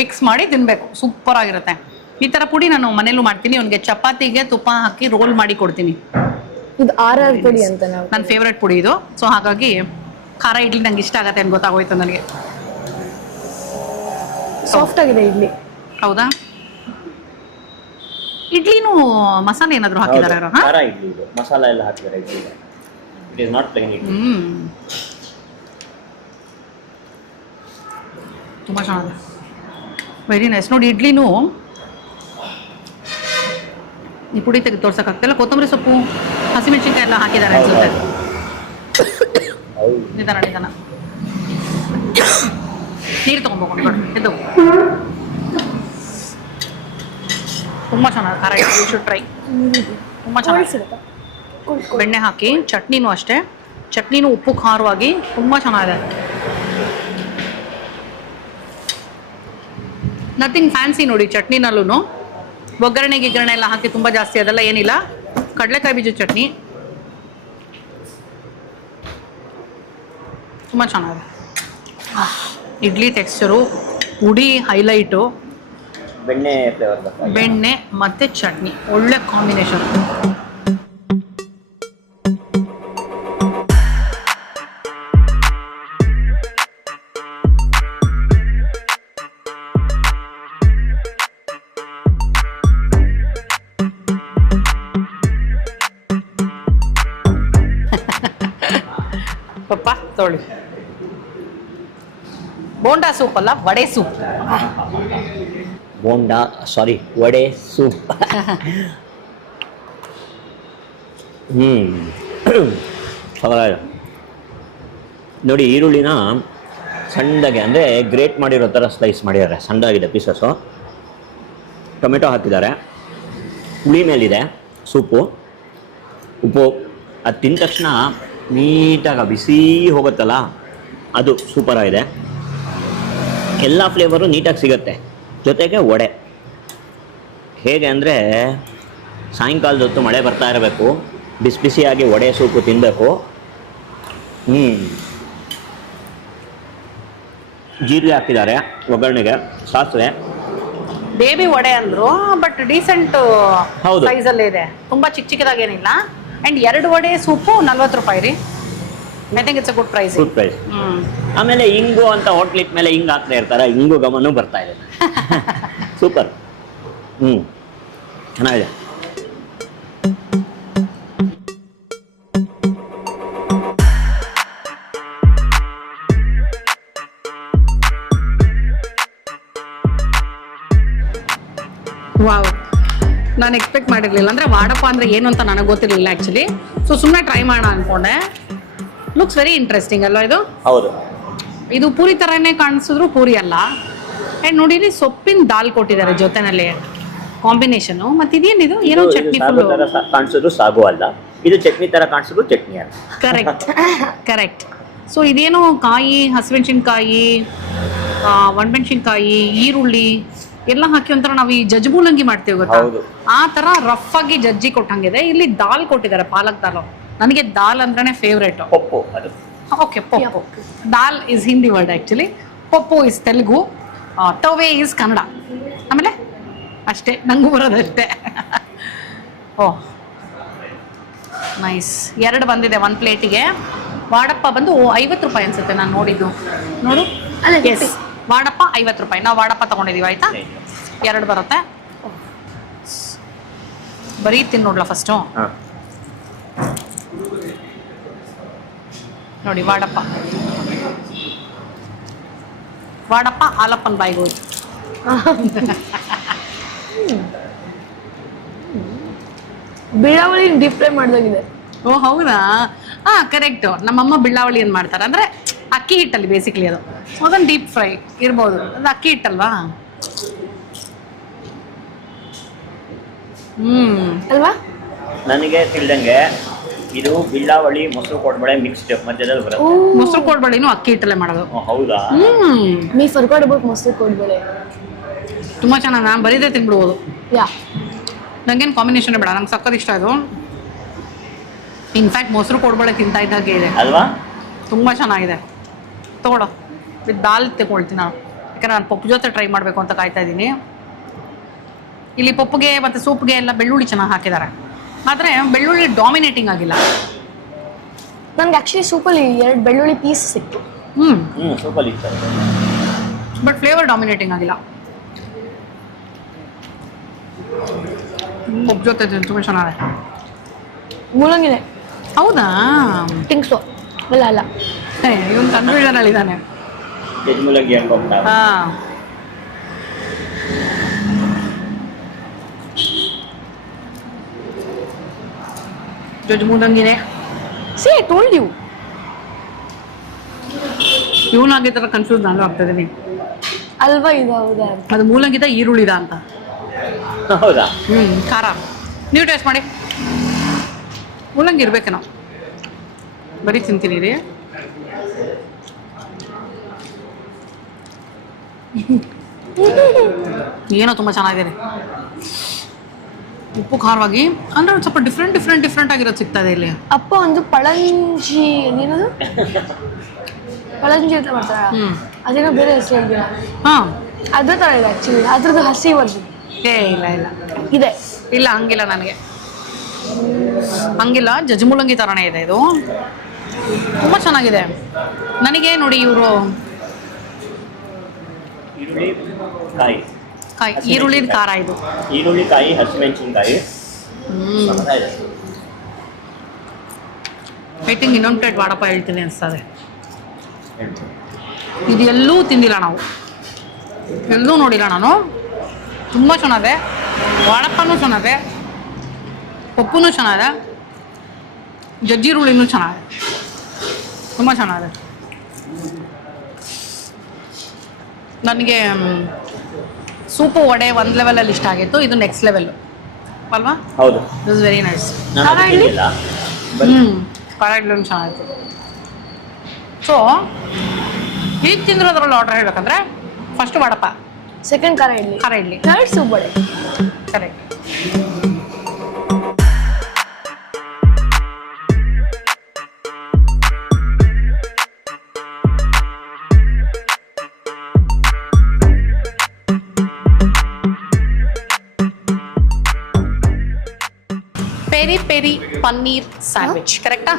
ಮಿಕ್ಸ್ ಮಾಡಿ ತಿನ್ಬೇಕು, ಸೂಪರ್ ಆಗಿರುತ್ತೆ. ಈ ಥರ ಪುಡಿ ನಾನು ಮನೇಲೂ ಮಾಡ್ತೀನಿ. ಅವನಿಗೆ ಚಪಾತಿಗೆ ತುಪ್ಪ ಹಾಕಿ ರೋಲ್ ಮಾಡಿ ಕೊಡ್ತೀನಿ. ಇದು RR ಪುಡಿ ಅಂತ ನನ್ನ ಫೇವ್ರೆಟ್ ಪುಡಿ ಇದು. ಸೊ ಹಾಗಾಗಿ ಖಾರ ಇಡ್ಲಿ ನಂಗೆ ಇಷ್ಟ ಆಗತ್ತೆ ಅಂತ ಗೊತ್ತಾಗೋಯ್ತು ನನಗೆ. ಸಾಫ್ಟ್ ಆಗಿದೆ ಇಡ್ಲಿ. ಹೌದಾ? ಇಡ್ಲಿನೂ ಮಸಾಲೆ ಏನಾದರೂ ಹಾಕಿದಾರೆ? ಖಾರ ಇಡ್ಲಿ ಇದು, ಮಸಾಲ ಎಲ್ಲ ಹಾಕಿದ್ದಾರೆ idli. It is not plain idli. ತುಂಬ ಚೆನ್ನಾಗಿದೆ, ವೆರಿ ನೈಸ್. ನೋಡಿ, ಇಡ್ಲಿನೂ ಈ ಪುಡಿ ತೆಗೆದು ತೋರ್ಸೋಕ್ಕಾಗ್ತಿಲ್ಲ. ಕೊತ್ತಂಬರಿ ಸೊಪ್ಪು, ಹಸಿಮೆಣಸಿನ್ಕಾಯಿ ಎಲ್ಲ ಹಾಕಿದ್ದಾರೆ ಅನ್ಸುತ್ತೆ. ನಿಧಾನ ನೀರು ತೊಗೊಂಡ್ಬೋದು ಎದ್ದು. ತುಂಬ ಚೆನ್ನಾಗಿ ಖಾರ ಇಡ್ಲಿ, ಯು ಶುಡ್ ಟ್ರೈ. ತುಂಬ ಚೆನ್ನಾಗಿ ಬೆಣ್ಣೆ ಹಾಕಿ, ಚಟ್ನಿನೂ ಅಷ್ಟೇ, ಚಟ್ನಿನೂ ಉಪ್ಪು ಖಾರವಾಗಿ ತುಂಬ ಚೆನ್ನಾಗಿದೆ. ನಥಿಂಗ್ ಫ್ಯಾನ್ಸಿ ನೋಡಿ ಚಟ್ನಿನಲ್ಲೂ. ಒಗ್ಗರಣೆ ಗಿಗ್ಗರಣೆ ಎಲ್ಲ ಹಾಕಿ ತುಂಬ ಜಾಸ್ತಿ ಅದೆಲ್ಲ ಏನಿಲ್ಲ. ಕಡಲೆಕಾಯಿ ಬೀಜದ ಚಟ್ನಿ ತುಂಬ ಚೆನ್ನಾಗಿದೆ. ಇಡ್ಲಿ ಟೆಕ್ಸ್ಚರು, ಪುಡಿ ಹೈಲೈಟು, ಬೆಣ್ಣೆ ಫ್ಲೇವರ್, ಬೆಣ್ಣೆ ಮತ್ತು ಚಟ್ನಿ, ಒಳ್ಳೆ ಕಾಂಬಿನೇಷನ್. ಪಪ್ಪ ತೊಳಿ, ಬೋಂಡಾ ಸೂಪ್ ಅಲ್ಲ, ವಡೆ ಸೂಪ್. ವಡೆ ಸೂಪ್. ನೋಡಿ, ಈರುಳ್ಳಿನ ಸಣ್ಣದಾಗಿ ಅಂದರೆ ಗ್ರೇಟ್ ಮಾಡಿರೋ ಥರ ಸ್ಲೈಸ್ ಮಾಡಿದ್ದಾರೆ, ಸಣ್ಣದಾಗಿದೆ ಪೀಸಸ್ಸು. ಟೊಮೆಟೊ ಹಾಕಿದ್ದಾರೆ, ಹುಳಿ ಮೇಲಿದೆ ಸೂಪು, ಉಪ್ಪು. ಅದು ತಿಂದ ತಕ್ಷಣ ನೀಟಾಗಿ ಬಿಸಿ ಹೋಗುತ್ತಲ್ಲ, ಅದು ಸೂಪರಾಗಿದೆ. ಎಲ್ಲ ಫ್ಲೇವರು ನೀಟಾಗಿ ಸಿಗುತ್ತೆ. ಜೊತೆಗೆ ವಡೆ ಹೇಗೆ ಅಂದರೆ, ಸಾಯಂಕಾಲದ ಹೊತ್ತು ಮಳೆ ಬರ್ತಾ ಇರಬೇಕು, ಬಿಸಿ ಬಿಸಿಯಾಗಿ ವಡೆ ಸೂಪು ತಿನ್ನಬೇಕು. ಜೀರಿಗೆ ಹಾಕಿದ್ದಾರೆ ಒಗ್ಗರಣೆಗೆ, ಸಾಸಿವೆ. ಬೇಬಿ ವಡೆ ಅಂದ್ರು, ಬಟ್ ಡೀಸೆಂಟ್ ಹೌದು, ಸೈಜಲ್ಲೇ ಇದೆ, ತುಂಬ ಚಿಕ್ಕದಾಗೇನಿಲ್ಲ. ಆ್ಯಂಡ್ 2 ವಡೆ ಸೂಪು 40 ರೂಪಾಯಿ ರೀ. I think it's a good price. Good price. ಆಮೇಲೆ ಇಂಗು ಅಂತ ಹೋಟ್ಲಿಟ್ ಮೇಲೆ ಹಿಂಗೆ ಹಾಕ್ತಾ ಇರ್ತಾರೆ, ಇಂಗು ಗಮನೂ ಬರ್ತಾ ಇದೆ. ಸೂಪರ್. ಚೆನ್ನಾಗಿದೆ. ವಾವ್, ನಾನು ಎಕ್ಸ್ಪೆಕ್ಟ್ ಮಾಡಿರ್ಲಿಲ್ಲ. ಅಂದ್ರೆ ವಾಡಪ್ಪ ಅಂದ್ರೆ ಏನು ಅಂತ ನನಗೆ ಗೊತ್ತಿರಲಿಲ್ಲ ಆಕ್ಚುಲಿ. ಸೊ ಸುಮ್ಮನೆ ಟ್ರೈ ಮಾಡೋಣ ಅನ್ಕೊಂಡೆ. ಲುಕ್ಸ್ ವೆರಿ ಇಂಟ್ರೆಸ್ಟಿಂಗ್ ಅಲ್ವಾ ಇದು? ಹೌದು. ಇದು ಪೂರಿ ತರನೇ ಕಾಣಿಸಿದ್ರು ಪೂರಿ ಅಲ್ಲ. ಅಂಡ್ ನೋಡಿರಿ ಸೊಪ್ಪಿನ ದಾಲ್ ಕೊಟ್ಟಿದ್ದಾರೆ ಜೊತೆನಲ್ಲಿ ಕಾಂಬಿನೇಷನ್. ಮತ್ತೆ ಇದೇನಿದು? ಏನೋ ಚಟ್ನಿ ಫುಲ್ ಕಾಣಿಸಿದ್ರು ಸಾಗು ಅಲ್ಲ, ಇದು ಚಟ್ನಿ ತರ ಕಾಣಿಸಿದ್ರು ಚಟ್ನಿ ಅಲ್ಲ. Correct correct. ಸೊ ಇದೇನೋ ಕಾಯಿ, ಹಸಿಮೆಣಸಿನ್ಕಾಯಿ, ಒಣಮೆಣಸಿನ್ಕಾಯಿ, ಈರುಳ್ಳಿ ಎಲ್ಲ ಹಾಕಿ ಒಂಥರ ನಾವು ಈ ಜಜ್ಜಿ ಮೂಲಂಗಿ ಮಾಡ್ತೀವಿ ಗೊತ್ತಾ, ಆ ತರ ರಫ್ ಆಗಿ ಜಜ್ಜಿ ಕೊಟ್ಟಂಗಿದೆ. ಇಲ್ಲಿ ದಾಲ್ ಕೊಟ್ಟಿದ್ದಾರೆ, ಪಾಲಕ್ ದಾಲ್. ನನಗೆ ದಾಲ್ ಅಂದ್ರೇನೆ ಫೇವ್ರೇಟ್. ಪಪ್ಪು ಅದು. ಓಕೆ, ಪಪ್ಪು. Dal is Hindi word actually, pappu is Telugu, tave is Kannada. ಆಮೇಲೆ ಅಷ್ಟೇ ನಂಗೂ ಬರೋದಷ್ಟೇ. ಓಹ್ ನೈಸ್. 2 ಬಂದಿದೆ ಒಂದು ಪ್ಲೇಟಿಗೆ. ವಾಡಪ್ಪ ಬಂದು 50 ರೂಪಾಯಿ ಅನ್ಸುತ್ತೆ ನಾನು ನೋಡಿದ್ದು. ನೋಡು, ಎಸ್, ವಾಡಪ್ಪ 50 ರೂಪಾಯಿ. ನಾವು ವಾಡಪ್ಪ ತಗೊಂಡಿದೀವಿ, ಆಯ್ತಾ? 2 ಬರುತ್ತೆ. ಬರೀ ತಿನ್ನೋಡ್ಲ ಫಸ್ಟು. ನೋಡಿ ವಾಡಪ್ಪ, ವಾಡಪ್ಪ ಆಲಪ್ಪನ ಬಾಯಿಗೆ ಹೋಯ್ತು. ಬಿಳಾವಳಿ ಡೀಪ್ ಫ್ರೈ ಮಾಡ್ದಾಗಿದೆ. ಓ ಹೌದಾ? ಹಾ ಕರೆಕ್ಟ್. ನಮ್ಮಮ್ಮ ಬಿಳ್ಳಾವಳಿ ಏನ್ ಮಾಡ್ತಾರೆ ಅಂದ್ರೆ ಅಕ್ಕಿ ಹಿಟ್ಟಲ್ಲಿ ಬೇಸಿಕ್ಲಿ ಅದು. ಅದನ್ನ ಡೀಪ್ ಫ್ರೈ ಇರ್ಬೋದು, ಅದು ಅಕ್ಕಿ ಹಿಟ್ಟಲ್ವಾ? ಅಲ್ವಾ? ನನಗೆ ತಿಳಿದಂಗೆ ಇದು ಬಿಳ್ಳಾವಳಿ ಮೊಸರು ಕೋಡ್ಬಳೆ ಮಿಕ್ಸ್ಡ್ ಮಧ್ಯದಲ್ಲಿ ಬರುತ್ತೆ. ಮೊಸರು ಕೋಡ್ಬಳೆನೂ ಅಕ್ಕಿ ಹಿಟ್ಟಲ್ಲೇ ಮಾಡೋದು. ಹೌದಾ? ಮೀ ಫರ್ಗಾಡ್ ಅಬೌಟ್ ಮೊಸರು ಕೋಡ್ಬಳೆ. ತುಂಬಾ ಚೆನ್ನಾಗಿ, ನಾನು ಬರೀದೇ ತಿನ್ಬಿಡ್ಬೋದು. ಯಾ, ನಂಗೇನು ಕಾಂಬಿನೇಷನ್ ಬೇಡ, ನಂಗೆ ಸಕ್ಕತ್ ಇಷ್ಟ ಇದು. ಇನ್ಫ್ಯಾಕ್ಟ್ ಮೊಸರು ಕೋಡ್ಬಳೆ ತಿಂತಾ ಇದ್ದಾಗೆ ಇದೆ ಅಲ್ವಾ? ತುಂಬಾ ಚೆನ್ನಾಗಿದೆ. ತಗೊಳ್ಳೋ, ವಿತ್ ದಾಲ್ ತಗೊಳ್ತೀನಿ ನಾನು, ಯಾಕಂದ್ರೆ ನಾನು ಪಪ್ಪು ಜೊತೆ ಟ್ರೈ ಮಾಡಬೇಕು ಅಂತ ಕಾಯ್ತಾ ಇದ್ದೀನಿ. ಇಲ್ಲಿ ಪಪ್ಪುಗೆ ಮತ್ತು ಸೂಪ್ಗೆ ಎಲ್ಲ ಬೆಳ್ಳುಳ್ಳಿ ಚೆನ್ನಾಗಿ ಹಾಕಿದ್ದಾರೆ, ಆದರೆ ಬೆಳ್ಳುಳ್ಳಿ ಡಾಮಿನೇಟಿಂಗ್ ಆಗಿಲ್ಲ. ನಂಗೆ ಆ್ಯಕ್ಚುಲಿ ಸೂಪಲ್ಲಿ 2 ಬೆಳ್ಳುಳ್ಳಿ ಪೀಸ್ ಸಿಕ್ತು. ಸೂಪಲ್ಲಿ ಇತ್ತು, ಬಟ್ ಫ್ಲೇವರ್ ಡಾಮಿನೇಟಿಂಗ್ ಆಗಿಲ್ಲ. ಪಪ್ಪು ಜೊತೆ ತುಂಬ ಚೆನ್ನಾಗಿದೆ. ಮೂಲಂಗಿದೆ. ಹೌದಾ? ಥಿಂಕ್ಸು. ಅಲ್ಲ ಅಲ್ಲ, ಇವನು ಕನ್ಫ್ಯೂಷನ್ ಹೇಳಿದ್ದಾನೆ. ಮೂಲಂಗಿ ಅನ್ಕೊಂಡ. ಹಾಂ, ಜಜ್ಜಿ ಮೂಲಂಗಿನೇ. See I told you. ಇವನಾಗಿ ಥರ ಕನ್ಫ್ಯೂಸ್ ನಾನು ಆಗ್ತಿದ್ದೀನಿ. ಅಲ್ವಾ? ಇದು ಹೌದಾ? ಅದು ಮೂಲಂಗಿದ ಈರುಳ್ಳಿದ ಅಂತ. ಹೌದಾ? ಖಾರ. ನೀವು ಟೇಸ್ಟ್ ಮಾಡಿ. ಮೂಲಂಗಿ ಇರ್ಬೇಕೇನೋ. ಬರೀ ತಿಂತೀನಿ ರೀ. ಏನೋ ತುಂಬ ಚೆನ್ನಾಗಿದೆ. ಉಪ್ಪು ಖಾರವಾಗಿ ಅಂದ್ರೆ ಒಂದು ಸ್ವಲ್ಪ ಡಿಫ್ರೆಂಟ್ ಆಗಿರೋದು ಸಿಗ್ತದೆ ಇಲ್ಲಿ. ಅಪ್ಪ ಒಂದು ಪಳಂಜಿ, ಏನದು ಪಳಂಜಿ ಅಂತ ಮಾಡ್ತಾರ, ಅದೇನೋ ಬೇರೆ ಹೆಸರು ಹೇಳಿಲ್ಲ. ಹಾಂ, ಅದೇ ಥರ ಇದೆ ಆ್ಯಕ್ಚುಲಿ, ಅದ್ರದ್ದು ಹಸಿ ವರ್ಷನ್. ಇಲ್ಲ ಇದೆ. ಇಲ್ಲ ಹಂಗಿಲ್ಲ, ನನಗೆ ಹಂಗಿಲ್ಲ. ಜಜ್ಮುಲಂಗಿ ಥರನೇ ಇದೆ ಇದು, ತುಂಬ ಚೆನ್ನಾಗಿದೆ. ನನಗೆ ನೋಡಿ ಇವರು ಈರುಳ್ಳಿದ ಖಾರ, ಇದು ಈರುಳ್ಳಿ ಕಾಯಿ, ಹಸಿಮೆಣಸಿನಕಾಯಿ. ಐ ಥಿಂಕ್ ಇನ್ನೊಂದು ಪ್ಲೇಟ್ ವಾಡಪ್ಪ ಹೇಳ್ತೀನಿ ಅನಿಸ್ತದೆ. ಇದು ಎಲ್ಲೂ ತಿಂದಿಲ್ಲ ನಾವು, ಎಲ್ಲೂ ನೋಡಿಲ್ಲ ನಾನು. ತುಂಬ ಚೆನ್ನಾಗಿದೆ. ವಾಡಪ್ಪನೂ ಚೆನ್ನಾಗಿದೆ, ಪಪ್ಪುನೂ ಚೆನ್ನಾಗಿದೆ, ಜಜ್ಜಿರುಳ್ಳಿನೂ ಚೆನ್ನಾಗಿದೆ, ತುಂಬ ಚೆನ್ನಾಗಿದೆ. ನನಗೆ ಸೂಪು ವಡೆ ಒಂದು ಲೆವೆಲಲ್ಲಿ ಇಷ್ಟ ಆಗಿತ್ತು, ಇದು ನೆಕ್ಸ್ಟ್ ಲೆವೆಲ್ಲು ಅಲ್ವಾ? ಹೌದು, ಇಟ್ ಇಸ್ ವೆರಿ ನೈಸ್. ಖಾರ ಇಡ್ಲಿ ಚೆನ್ನಾಗಿತ್ತು. ಸೊ ಈಗ ತಿಂದಿರೋದ್ರಲ್ಲಿ ಆರ್ಡರ್ ಹೇಳ್ಬೇಕಂದ್ರೆ ಫಸ್ಟ್ ವಡಪ್ಪ, ಸೆಕೆಂಡ್ ಖಾರ idli, third soup vada. Correct. Peri peri paneer sandwich, ಕರೆಕ್ಟಾ?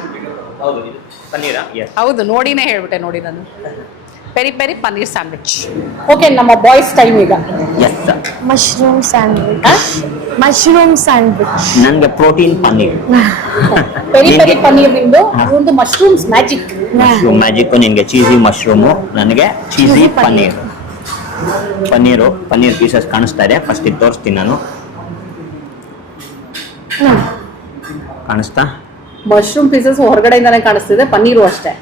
ಹೌದು, ನೋಡಿನೇ ಹೇಳ್ಬಿಟ್ಟೆ. ನೋಡಿ ನಾನು peri peri paneer sandwich. Okay, ನಮ್ಮ ಬಾಯ್ಸ್ ಟೈಮ್ ಈಗ. Mushroom sandwich. ನನಗೆ protein paneer. Peri peri paneer ನಿಂದು, ಒಂದು ಮಶ್ರೂಮ್ಸ್ ಮ್ಯಾಜಿಕ್. ಮ್ಯಾಜಿಕ್ ನಿನಗೆ ಚೀಸಿ ಮಶ್ರೂಮು, ನನಗೆ ಚೀಸಿ ಪನ್ನೀರ್. ಪನ್ನೀರ್ ಪೀಸಸ್ ಕಾಣಿಸ್ತಾ ಇದೆ. ಫಸ್ಟ್ ಇದು ತೋರಿಸ್ತೀನಿ ನಾನು. ಕಾಣಿಸ್ತಾ? ಮಶ್ರೂಮ್ ಪೀಸಸ್ ಹೊರಗಡೆಯಿಂದಾನೇ ಕಾಣಿಸ್ತಿದೆ, ಪನ್ನೀರು ಅಷ್ಟೇ.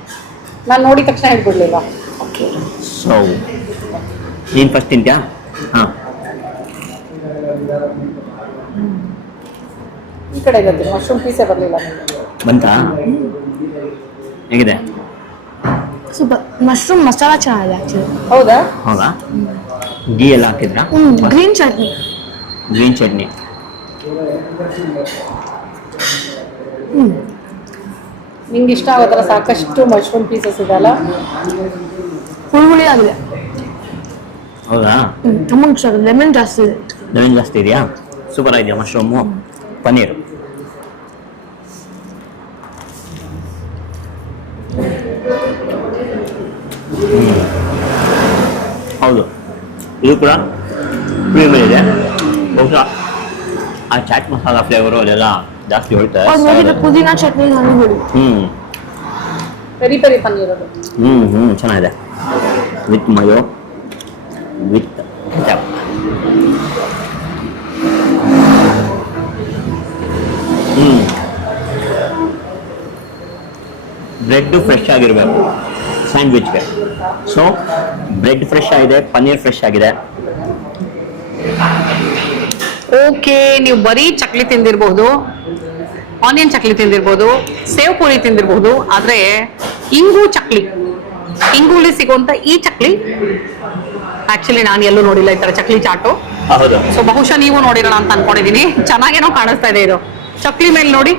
ನಾನು ನೋಡಿದ ತಕ್ಷಣ ಹೇಳ್ಬಿಡ್ಲಿಲ್ಲ. ಸೊ ನೀನು ಫಸ್ಟ್ ತಿಂತ್ಯಾ? ಹಾಂ, ಈ ಕಡೆ ಇದೆ, ಮಶ್ರೂಮ್ ಪೀಸೇ ಬರಲಿಲ್ಲ. ಬಂತಾ? ಹೇಗಿದೆ? ಸೂಪರ್. ಮಶ್ರೂಮ್ ಮಸಾಲ ಚೆನ್ನಾಗಿದೆ ಆಕ್ಚುಲಿ. ಹೌದಾ? ಹೌದಾ? ಗೀ ಎಲ್ಲ ಹಾಕಿದ್ರಾ? ಗ್ರೀನ್ ಚಟ್ನಿ. ಗ್ರೀನ್ ಚಟ್ನಿ. ನಿಂಗೆ ಇಷ್ಟ ಆಗೋ ಥರ ಸಾಕಷ್ಟು ಮಶ್ರೂಮ್ ಪೀಸಸ್ ಇದೆ ಅಲ್ಲ? ಹುಳಿ ಆಗಿದೆ. ಹೌದಾ? ತುಂಬ ಇಷ್ಟ ಆಗಿದೆ. ಲೆಮನ್ ಜಾಸ್ತಿ ಇದೆ. ಲೆಮನ್ ಜಾಸ್ತಿ ಇದೆಯಾ? ಸೂಪರ್ ಆಗಿದೆಯಾ ಮಶ್ರೂಮು ಪನ್ನೀರು? ಹೌದು, ಇದು ಕೂಡ ಪ್ರೀಮಿಯಂ ಇದೆ. ಬಹುಶಃ ಆ ಚಾಟ್ ಮಸಾಲ ಫ್ಲೇವರು ಅದೆಲ್ಲ ಜಾಸ್ತಿ ಹೊಳ್ತಾರೆ. ಅವ್ರು ನೋಡಿದ್ರೆ ಪುದೀನ ಚಟ್ನಿ ನನಗೆ ಹುಳಿ. ಪೆರಿ ಪೆರಿ ಪನ್ನೀರ್ ಅದು. ಚೆನ್ನಾಗಿದೆ. With mayo with ketchup. Bread fresh ಆಗಿರಬೇಕು ಸ್ಯಾಂಡ್ವಿಚ್ಗೆ. ಸೊ ಬ್ರೆಡ್ ಫ್ರೆಶ್ ಆಗಿದೆ, ಪನ್ನೀರ್ ಫ್ರೆಶ್ ಆಗಿದೆ. ಓಕೆ, ನೀವು ಬರೀ ಚಕ್ಲಿ ತಿಂದಿರ್ಬಹುದು, ಆನಿಯನ್ ಚಕ್ಲಿ ತಿಂದಿರ್ಬೋದು, ಸೇವ್ ಪೂರಿ ತಿಂದಿರ್ಬಹುದು, ಆದ್ರೆ ಇಂಗು ಚಕ್ಲಿ, ಇಂಗೂಲಿ ಸಿಗುವಂತ ಈ ಚಕ್ಲಿ ಆಕ್ಚುಲಿ ನಾನು ಎಲ್ಲೂ ನೋಡಿಲ್ಲ ಈ ತರ ಚಕ್ಲಿ ಚಾಟು. ಹೌದು. ಸೊ ಬಹುಶಃ ನೀವು ನೋಡಿರೋಣ ಅಂತ ಅನ್ಕೊಂಡಿದೀನಿ. ಚೆನ್ನಾಗೇನೋ ಕಾಣಿಸ್ತಾ ಇದೆ ಇದು. ಚಕ್ಲಿ ಮೇಲೆ ನೋಡಿ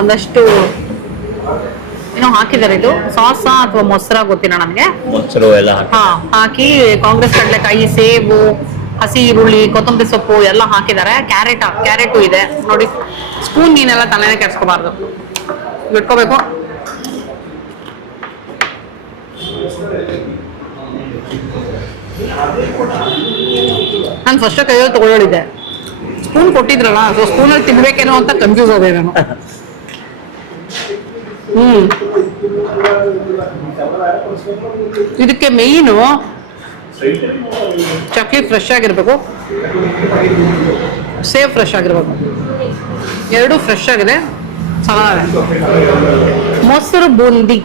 ಒಂದಷ್ಟು ಏನೋ ಹಾಕಿದ್ದಾರೆ. ಇದು ಸಾಸ ಅಥವಾ ಮೊಸರ ಗೊತ್ತಿಲ್ಲ ನನಗೆ. ಮೊಸರು ಎಲ್ಲ ಹಾಕಿ ಕಾಂಗ್ರೆಸ್ ಕಡಲೆಕಾಯಿ, ಸೇಬು, ಹಸಿ ಈರುಳ್ಳಿ, ಕೊತ್ತಂಬರಿ ಸೊಪ್ಪು ಎಲ್ಲ ಹಾಕಿದ್ದಾರೆ. ಕ್ಯಾರೆಟು ಇದೆ ನೋಡಿ. ಸ್ಪೂನ್ ನೀನೆಲ್ಲ ತಲೆನೇ ಕೆಡ್ಸ್ಕೋಬಾರ್ದು, ಇಟ್ಕೋಬೇಕು. ನಾನು ಫಸ್ಟ್ ಕೈಯಲ್ಲಿ ತಗೊಳ್ಳಿದ್ದೆ, ಸ್ಪೂನ್ ಕೊಟ್ಟಿದ್ರಲ್ಲ, ಸೊ ಸ್ಪೂನಲ್ಲಿ ತಿನ್ಬೇಕೇನೋ ಅಂತ ಕನ್ಫ್ಯೂಸ್ ಆದೆ ನಾನು. ಇದಕ್ಕೆ ಮೇಯ್ನು ಚಕ್ಲಿ ಫ್ರೆಶ್ ಆಗಿರ್ಬೇಕು, ಸೇವ್ ಫ್ರೆಶ್ ಆಗಿರ್ಬೇಕು, ಎರಡು ಫ್ರೆಶ್ ಆಗಿದೆ. ಮೊಸರು ಬೂಂದಿ.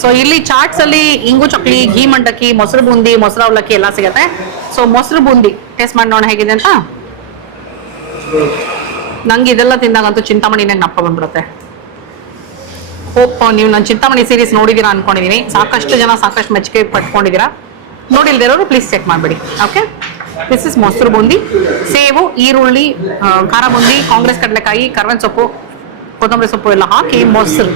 ಸೊ ಇಲ್ಲಿ ಚಾಟ್ಸ್ ಅಲ್ಲಿ ಇಂಗು ಚಕ್ಲಿ, ಘೀ ಮಂಡಕ್ಕಿ, ಮೊಸರು ಬೂಂದಿ, ಮೊಸರು ಅವಲಕ್ಕಿ ಎಲ್ಲ ಸಿಗತ್ತೆ. ಸೊ ಮೊಸರು ಬೂಂದಿ ಟೇಸ್ಟ್ ಮಾಡಿ ನೋಡೋಣ ಹೇಗಿದೆ ಅಂತ. ನಂಗೆ ಇದೆಲ್ಲ ತಿಂದಾಗಂತೂ ಚಿಂತಾಮಣಿನಾಗ ನಪ್ಪ ಬಂದ್ಬಿಡುತ್ತೆ. ಹೋಪ್ ನೀವು ನನ್ನ ಚಿಂತಾಮಣಿ ಸೀರೀಸ್ ನೋಡಿದೀರಾ ಅನ್ಕೊಂಡಿದೀನಿ. ಸಾಕಷ್ಟು ಜನ ಸಾಕಷ್ಟು ಮೆಚ್ಚುಗೆ ಪಟ್ಕೊಂಡಿದ್ದೀರಾ. ನೋಡಿಲ್ದಿರೋರು ಪ್ಲೀಸ್ ಚೆಕ್ ಮಾಡಬೇಡಿ. ಓಕೆ, ದಿಸ್ ಇಸ್ ಮೊಸರು ಬೂಂದಿ. ಸೇವು, ಈರುಳ್ಳಿ, ಖಾರ ಬೂಂದಿ, ಕಾಂಗ್ರೆಸ್ ಕಡಲೆಕಾಯಿ, ಕರ್ಬೇವಿನ ಸೊಪ್ಪು, ಕೊತ್ತಂಬರಿ ಸೊಪ್ಪು ಎಲ್ಲ ಹಾಕಿ ಮೊಸರು.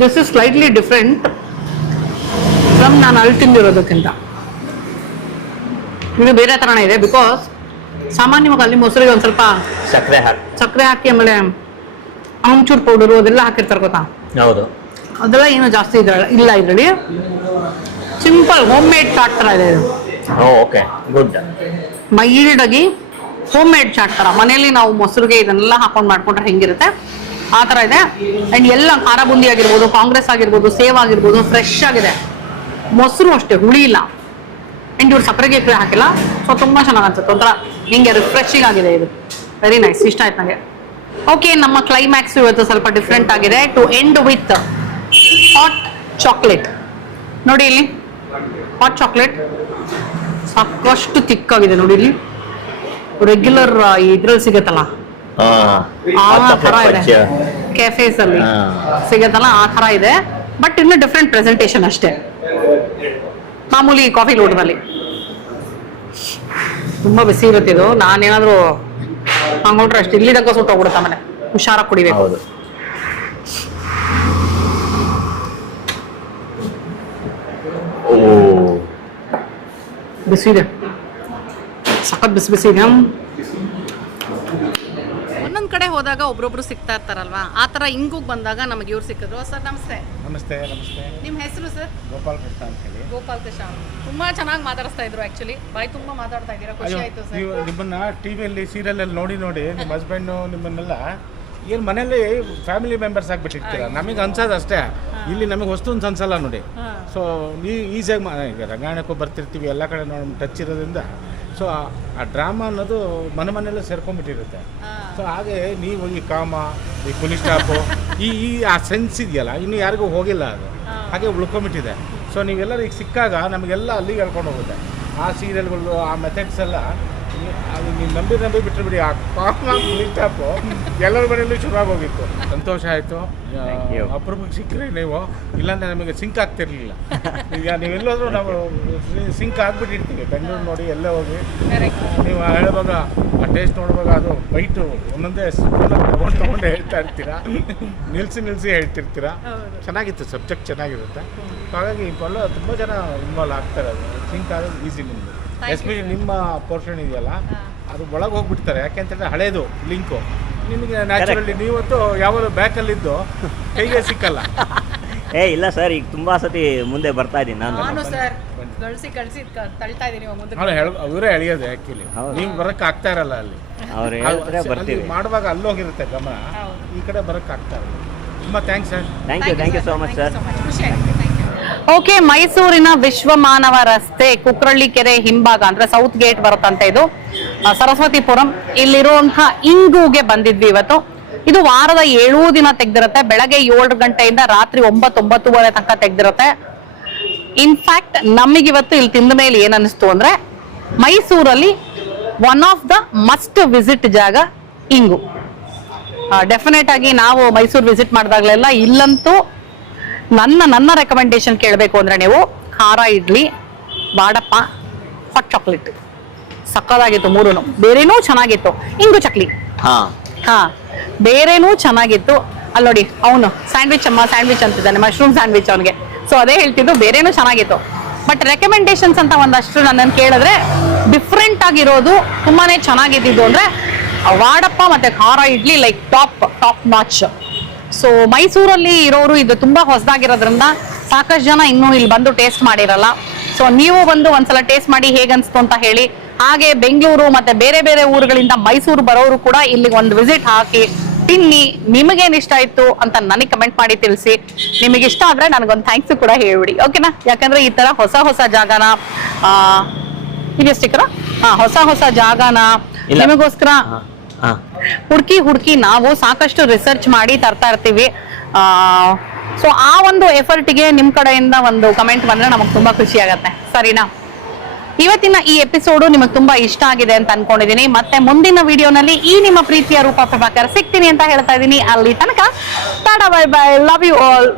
This is slightly different from ನಾನು ಅಲ್ಲಿ ತಿಂದಿರೋದಕ್ಕಿಂತ. ಇದು ಬೇರೆ ತರನೇ ಇದೆ. ಬಿಕಾಸ್ ಸಾಮಾನ್ಯವಾಗಿ ಅಲ್ಲಿ ಮೊಸರಿಗೆ ಒಂದ್ ಸ್ವಲ್ಪ ಸಕ್ಕರೆ ಹಾಕಿ ಆಮೇಲೆ ಆಮ್ಚೂರ್ ಪೌಡರು ಅದೆಲ್ಲ ಹಾಕಿರ್ತಾರೆ ಗೊತ್ತಾ. ಹೌದು. ಅದೆಲ್ಲ ಏನು ಜಾಸ್ತಿ ಇಲ್ಲ ಇದರಲ್ಲಿ. ಸಿಂಪಲ್ ಹೋಮ್ ಮೇಡ್ ಚಾಟ್ ತರ ಇದೆ ಇದು. Okay, good. ಮೈಲ್ಡ್ ಆಗಿ ಹೋಮ್ ಮೇಡ್ ಚಾಟ್ ತರ, ಮನೆಯಲ್ಲಿ ನಾವು ಮೊಸರಿಗೆ ಇದನ್ನೆಲ್ಲ ಹಾಕೊಂಡು ಮಾಡ್ಕೊಂಡ್ರೆ ಹೆಂಗಿರುತ್ತೆ ಆ ತರ ಇದೆ. ಅಂಡ್ ಎಲ್ಲ ಖಾರ ಬುಂದಿ ಆಗಿರ್ಬೋದು, ಕಾಂಗ್ರೆಸ್ ಆಗಿರ್ಬೋದು, ಸೇವ್ ಆಗಿರ್ಬೋದು, ಫ್ರೆಶ್ ಆಗಿದೆ. ಮೊಸರು ಅಷ್ಟೇ ಹುಳಿ ಇಲ್ಲ. ಅಂಡ್ ಇವ್ರು ಸಕ್ಕರೆಗೆ ಹಾಕಿಲ್ಲ. ಸೊ ತುಂಬಾ ಚೆನ್ನಾಗಿ ಅನ್ಸುತ್ತೆ, ಒಂಥರ ಹಿಂಗೆ ರಿಫ್ರೆಶಿಂಗ್ ಆಗಿದೆ ಇದು. ವೆರಿ ನೈಸ್, ಇಷ್ಟ ಆಯ್ತು ನನಗೆ. ಓಕೆ, ನಮ್ಮ ಕ್ಲೈಮ್ಯಾಕ್ಸ್ ಇವತ್ತು ಸ್ವಲ್ಪ ಡಿಫ್ರೆಂಟ್ ಆಗಿದೆ. To end with hot chocolate. ನೋಡಿ ಇಲ್ಲಿ ಹಾಟ್ ಚಾಕ್ಲೇಟ್ ಸಾಕಷ್ಟು ತಿಕ್ಕಾಗಿದೆ ನೋಡಿ. ಇಲ್ಲಿ ರೆಗ್ಯುಲರ್ ಇದ್ರಲ್ಲಿ ಸಿಗತ್ತಲ್ಲ ಆ ತರ ಇದೆ, ಕೆಫೇಸ್ ಅಲ್ಲಿ ಸಿಗತ್ತಲ್ಲ ಆ ತರ ಇದೆ. ಬಟ್ ಇನ್ನು ಡಿಫ್ರೆಂಟ್ ಪ್ರೆಸೆಂಟೇಶನ್ ಅಷ್ಟೇ. ಮಾಮೂಲಿ ಕಾಫಿ ಲೋಟದಲ್ಲಿ ತುಂಬಾ ಬಿಸಿ ಇರುತ್ತೆ ಇದು. ನಾನೇನಾದ್ರೂ ಹಂಗೋಟ್ರೆ ಅಷ್ಟು ಇಲ್ಲಿ ತನಕ ಸುಟ್ಟು ಹೋಗ್ಬಿಡುತ್ತೆ. ಆಮೇಲೆ ಹುಷಾರಾಗಿ ಕುಡಿಬೇಕು. ಬಿಸಿ ಇದೆ, ಸಖತ್ ಬಿಸಿ ಬಿಸಿ ಇದೆ. ಒಂದೊಂದು ಕಡೆ ಹೋದಾಗ ಒಬ್ರೊಬ್ರು ಸಿಗ್ತಾ ಇರ್ತಾರಲ್ವಾ, ಆ ಥರ ಇಂಗುಗೆ ಬಂದಾಗ ನಮಗೆ ಇವ್ರು ಸಿಕ್ಕಿದ್ರು. ಸರ್ ನಮಸ್ತೆ. ನಮಸ್ತೆ. ನಿಮ್ಮ ಹೆಸರು ಸರ್? ಗೋಪಾಲ್ ಕೃಷ್ಣ ಅಂತ ಹೇಳಿ. ಗೋಪಾಲ್ ಕೃಷ್ಣ ತುಂಬಾ ಚೆನ್ನಾಗಿ ಮಾತಾಡಿಸ್ತಾ ಇದ್ರು. ಆಕ್ಚುಲಿ ಬಾಯಿ ತುಂಬಾ ಮಾತಾಡ್ತಾ ಇದ್ದೀರಾ, ಖುಷಿ ಆಯ್ತು ಸರ್. ನೀವು ನಿಮ್ಮನ್ನ ಟಿವಿಯಲ್ಲಿ ಸೀರಿಯಲಲ್ಲಿ ನೋಡಿ ನಿಮ್ಮ ಹಸ್ಬೆಂಡು ನಿಮ್ಮನ್ನೆಲ್ಲ ಏನು ಮನೇಲಿ ಫ್ಯಾಮಿಲಿ ಮೆಂಬರ್ಸ್ ಆಗಿಬಿಟ್ಟಿರ್ತೀರ. ನಮಗೆ ಅನ್ಸೋದು ಅಷ್ಟೇ, ಇಲ್ಲಿ ನಮಗೆ ವಸ್ತು ಒಂದು ಅನ್ಸಲ್ಲ ನೋಡಿ. ಸೊ ನೀವು ಈಸಿಯಾಗಿ ಈಗ ರಂಗಾಯಣಕ್ಕೂ ಬರ್ತಿರ್ತೀವಿ, ಎಲ್ಲ ಕಡೆ ನೋಡಿ ಟಚ್ ಇರೋದ್ರಿಂದ ಸೊ ಆ ಡ್ರಾಮಾ ಅನ್ನೋದು ಮನೆಯಲ್ಲೇ ಸೇರ್ಕೊಂಡ್ಬಿಟ್ಟಿರುತ್ತೆ. ಸೊ ಹಾಗೆ ನೀವು ಈ ಕಾಮ, ಈ ಪೊಲೀಸ್ ಸ್ಟಾಪು, ಈ ಆ ಸೆನ್ಸ್ ಇದೆಯಲ್ಲ, ಇನ್ನು ಯಾರಿಗೂ ಹೋಗಿಲ್ಲ ಅದು, ಹಾಗೆ ಉಳ್ಕೊಂಬಿಟ್ಟಿದೆ. ಸೊ ನೀವೆಲ್ಲರೂ ಈಗ ಸಿಕ್ಕಾಗ ನಮಗೆಲ್ಲ ಅಲ್ಲಿಗೆ ಹೇಳ್ಕೊಂಡು ಹೋಗುತ್ತೆ. ಆ ಸೀರಿಯಲ್ಗಳು, ಆ ಮೆಥಡ್ಸ್ ಎಲ್ಲ ಅದು ನೀವು ನಂಬಿ ಬಿಟ್ಟುಬಿಡಿ. ಆ ಕಾಮ, ಪೊಲೀಸ್ ಸ್ಟಾಪು ಎಲ್ಲರ ಮನೆಯಲ್ಲೂ ಶುರುವಾಗಿ ಹೋಗಿತ್ತು. ಸಂತೋಷ ಆಯಿತು. ಅಪರೂಪಕ್ಕೆ ಸಿಕ್ಕರೆ ನೀವು, ಇಲ್ಲಾಂದರೆ ನಮಗೆ ಸಿಂಕ್ ಆಗ್ತಿರ್ಲಿಲ್ಲ. ಈಗ ನೀವೆಲ್ಲೋದ್ರೂ ನಾವು ಸಿಂಕ್ ಆಗಿಬಿಟ್ಟಿರ್ತೀವಿ. ಬೆಂಗಳೂರು ನೋಡಿ ಎಲ್ಲೇ ಹೋಗಿ ನೀವು ಹೇಳುವಾಗ ಆ ಟೇಸ್ಟ್ ನೋಡುವಾಗ ಅದು ಬೈಟು ಒಂದೊಂದೇ ತೊಗೊಂಡು ಹೇಳ್ತಾ ಇರ್ತೀರಾ, ನಿಲ್ಲಿಸಿ ಹೇಳ್ತಿರ್ತೀರಾ. ಚೆನ್ನಾಗಿತ್ತು, ಸಬ್ಜೆಕ್ಟ್ ಚೆನ್ನಾಗಿರುತ್ತೆ. ಹಾಗಾಗಿ ಇವೆಲ್ಲ ತುಂಬ ಜನ ಇನ್ವಾಲ್ವ್ ಆಗ್ತಾರೆ. ಅದು ಸಿಂಕ್ ಆಗೋದು ಈಸಿ ನಿಮ್ಮದು. ಎಸ್ಪೆಷಲಿ ನಿಮ್ಮ ಪೋರ್ಷನ್ ಇದೆಯಲ್ಲ, ಅದು ಒಳಗೆ ಹೋಗ್ಬಿಡ್ತಾರೆ. ಯಾಕೆಂತಂದರೆ ಹಳೇದು ಲಿಂಕು ನಿಮಗೆ ನ್ಯಾಚುರಲಿ ನೀವತ್ತು ಯಾವಾಗಲೂ ಬ್ಯಾಕಲ್ಲಿದ್ದು ಕೈಗೆ ಸಿಕ್ಕಲ್ಲ. ಇಲ್ಲ ಸರ್, ಈಗ ತುಂಬಾ ಸತಿ ಮುಂದೆ ಬರ್ತಾ ಇದ್ದೀನಿ ನಾನು ಸರ್. ಕಳಿಸಿ ತಳ್ತಾ ಇದ್ದೀನಿ ಮುಂದೆ. ಅವರೇ ಎಳೆಯೋದು ಆ್ಯಕ್ಚುಲಿ. ನೀವು ಬರೋಕ್ಕೆ ಆಗ್ತಾ ಇರಲ್ಲ ಅಲ್ಲಿ. ಅಲ್ಲಿ ಮಾಡುವಾಗ ಅಲ್ಲೋಗಿರುತ್ತೆ ಗಮನ, ಈ ಕಡೆ ಬರೋಕ್ಕೆ ಆಗ್ತಾ ಇರಲ್ಲ. ತುಂಬ thanks sir. Thank you so much sir. Okay, ಮೈಸೂರಿನ ವಿಶ್ವಮಾನವ ರಸ್ತೆ ಕುಕ್ರಳ್ಳಿ ಕೆರೆ ಹಿಂಭಾಗ ಅಂದ್ರೆ ಸೌತ್ ಗೇಟ್ ಬರುತ್ತಂತೆ. ಇದು ಸರಸ್ವತಿಪುರಂ. ಇಲ್ಲಿರುವಂತಹ ಇಂಗುಗೆ ಬಂದಿದ್ವಿ ಇವತ್ತು. ಇದು ವಾರದ 7 ದಿನ ತೆಗ್ದಿರುತ್ತೆ. ಬೆಳಗ್ಗೆ 7 ಗಂಟೆಯಿಂದ ರಾತ್ರಿ 9-9:30 ತನಕ ತೆಗ್ದಿರುತ್ತೆ. ಇನ್ಫ್ಯಾಕ್ಟ್ ನಮಗಿವತ್ತು ಇಲ್ಲಿ ತಿಂದ ಮೇಲೆ ಏನ್ ಅನಿಸ್ತು ಅಂದ್ರೆ, ಮೈಸೂರಲ್ಲಿ one of the must visit ಜಾಗ ಇಂಗು. ಡೆಫಿನೆಟ್ ಆಗಿ ನಾವು ಮೈಸೂರು ವಿಸಿಟ್ ಮಾಡಿದಾಗಲೆಲ್ಲ ಇಲ್ಲಂತೂ ನನ್ನ ರೆಕಮೆಂಡೇಶನ್ ಕೇಳಬೇಕು ಅಂದ್ರೆ ನೀವು ಖಾರ ಇಡ್ಲಿ, ಬಾಡಪ್ಪ, ಹಾಟ್ ಚಾಕ್ಲೇಟ್ ಸಕ್ಕದಾಗಿತ್ತು. ಮೂರೂ ಬೇರೆನೂ ಚೆನ್ನಾಗಿತ್ತು. ಇಂಗು ಚಕ್ಲಿ ಹಾ ಬೇರೆನೂ ಚೆನ್ನಾಗಿತ್ತು. ಅಲ್ಲಿ ನೋಡಿ, ಅವನು ಸ್ಯಾಂಡ್ವಿಚ್ ಅಂತಿದ್ದಾನೆ, ಮಶ್ರೂಮ್ ಸ್ಯಾಂಡ್ವಿಚ್ ಅವನಿಗೆ. ಸೊ ಅದೇ ಹೇಳ್ತಿದ್ದು, ಬೇರೆನೂ ಚೆನ್ನಾಗಿತ್ತು. ಬಟ್ ರೆಕಮೆಂಡೇಶನ್ಸ್ ಅಂತ ಒಂದಷ್ಟು ನನ್ನನ್ನು ಕೇಳಿದ್ರೆ ಡಿಫ್ರೆಂಟ್ ಆಗಿರೋದು, ತುಂಬಾನೇ ಚೆನ್ನಾಗಿದ್ದು ಅಂದ್ರೆ ವಾಡಪ್ಪ ಮತ್ತೆ ಖಾರ idli, like top notch. So ಮೈಸೂರಲ್ಲಿ ಇರೋರು ಇದು ತುಂಬಾ ಹೊಸದಾಗಿರೋದ್ರಿಂದ ಸಾಕಷ್ಟು ಜನ ಇನ್ನೂ ಇಲ್ಲಿ ಬಂದು ಟೇಸ್ಟ್ ಮಾಡಿರಲ್ಲ. ಸೊ ನೀವು ಬಂದು ಒಂದ್ಸಲ ಟೇಸ್ಟ್ ಮಾಡಿ ಹೇಗನ್ಸ್ತು ಅಂತ ಹೇಳಿ. ಹಾಗೆ ಬೆಂಗಳೂರು ಮತ್ತೆ ಬೇರೆ ಬೇರೆ ಊರುಗಳಿಂದ ಮೈಸೂರು ಬರೋರು ಕೂಡ ಇಲ್ಲಿ ಒಂದು ವಿಸಿಟ್ ಹಾಕಿ ತಿನ್ನಿ, ನಿಮಗೇನ್ ಇಷ್ಟ ಆಯ್ತು ಅಂತ ನನಗೆ ಕಮೆಂಟ್ ಮಾಡಿ ತಿಳಿಸಿ. ನಿಮಗೆ ಇಷ್ಟ ಆದ್ರೆ ನನಗೊಂದು ಥ್ಯಾಂಕ್ಸ್ ಕೂಡ ಹೇಳ್ಬಿಡಿ, ಓಕೆನಾ? ಯಾಕಂದ್ರೆ ಈ ತರ ಹೊಸ ಜಾಗನ ಇದೆ ಸ್ಟಿಕ್ಕರ, ಹೊಸ ಜಾಗನ ನಿಮಗೋಸ್ಕರ ಹುಡುಕಿ ನಾವು ಸಾಕಷ್ಟು ರಿಸರ್ಚ್ ಮಾಡಿ ತರ್ತಾ ಇರ್ತೀವಿ. ಸೊ ಆ ಒಂದು ಎಫರ್ಟ್ಗೆ ನಿಮ್ ಕಡೆಯಿಂದ ಒಂದು ಕಮೆಂಟ್ ಬಂದ್ರೆ ನಮಗ್ ತುಂಬಾ ಖುಷಿ ಆಗತ್ತೆ, ಸರಿನಾ? ಇವತ್ತಿನ ಈ ಎಪಿಸೋಡು ನಿಮಗೆ ತುಂಬಾ ಇಷ್ಟ ಆಗಿದೆ ಅಂತ ಅನ್ಕೊಂಡಿದೀನಿ. ಮತ್ತೆ ಮುಂದಿನ ವಿಡಿಯೋನಲ್ಲಿ ಈ ನಿಮ್ಮ ಪ್ರೀತಿಯ ರೂಪಾ ಪ್ರಭಾಕರ್ ಸಿಗ್ತೀನಿ ಅಂತ ಹೇಳ್ತಾ ಇದೀನಿ. ಅಲ್ಲಿ ತನಕ tata, bye bye, love you all.